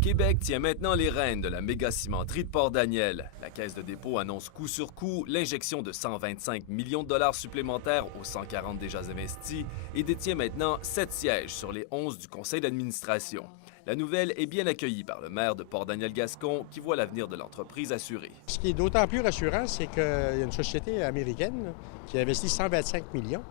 Québec tient maintenant les rênes de la méga-cimenterie de Port-Daniel. La Caisse de dépôt annonce coup sur coup l'injection de 125 millions de dollars supplémentaires aux 140 déjà investis et détient maintenant 7 sièges sur les 11 du conseil d'administration. La nouvelle est bien accueillie par le maire de Port-Daniel-Gascon qui voit l'avenir de l'entreprise assuré. Ce qui est d'autant plus rassurant, c'est qu'il y a une société américaine qui a investi 125 millions.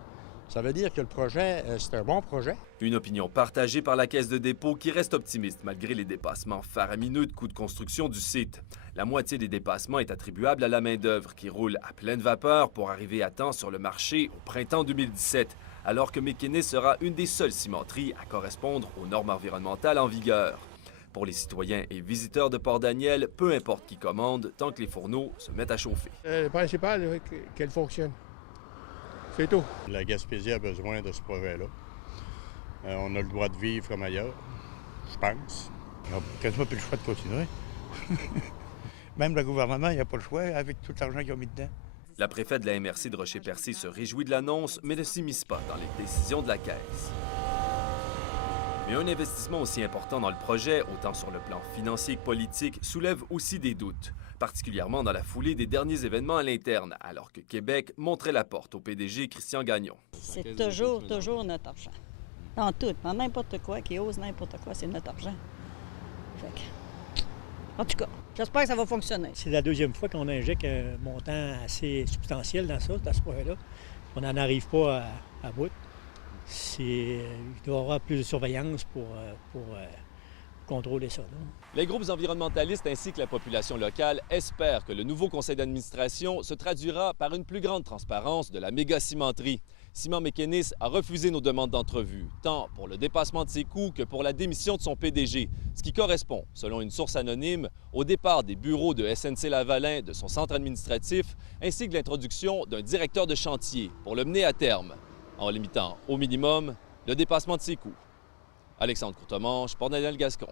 Ça veut dire que le projet, c'est un bon projet. Une opinion partagée par la Caisse de dépôt qui reste optimiste malgré les dépassements faramineux de coûts de construction du site. La moitié des dépassements est attribuable à la main-d'œuvre qui roule à pleine vapeur pour arriver à temps sur le marché au printemps 2017, alors que McKinney sera une des seules cimenteries à correspondre aux normes environnementales en vigueur. Pour les citoyens et visiteurs de Port-Daniel, peu importe qui commande, tant que les fourneaux se mettent à chauffer. Le principal, qu'elle fonctionne. C'est tout. La Gaspésie a besoin de ce projet-là. On a le droit de vivre comme ailleurs, je pense. On n'a quasiment plus le choix de continuer. Même le gouvernement, il n'a pas le choix avec tout l'argent qu'ils ont mis dedans. La préfète de la MRC de Rocher-Percé se réjouit de l'annonce, mais ne s'immisce pas dans les décisions de la Caisse. Mais un investissement aussi important dans le projet, autant sur le plan financier que politique, soulève aussi des doutes, particulièrement dans la foulée des derniers événements à l'interne, alors que Québec montrait la porte au PDG Christian Gagnon. C'est toujours notre argent. Dans tout, dans n'importe quoi, qui ose n'importe quoi, c'est notre argent. Fait que, en tout cas, j'espère que ça va fonctionner. C'est la deuxième fois qu'on injecte un montant assez substantiel dans ce projet-là. On n'en arrive pas à bout. Il doit y avoir plus de surveillance pour contrôler ça. Là. Les groupes environnementalistes ainsi que la population locale espèrent que le nouveau conseil d'administration se traduira par une plus grande transparence de la méga-cimenterie. Simon McInnes a refusé nos demandes d'entrevue, tant pour le dépassement de ses coûts que pour la démission de son PDG, ce qui correspond, selon une source anonyme, au départ des bureaux de SNC-Lavalin de son centre administratif, ainsi que l'introduction d'un directeur de chantier pour le mener à terme, en limitant au minimum le dépassement de ses coûts. Alexandre Courtemanche, Port-Daniel-Gascon.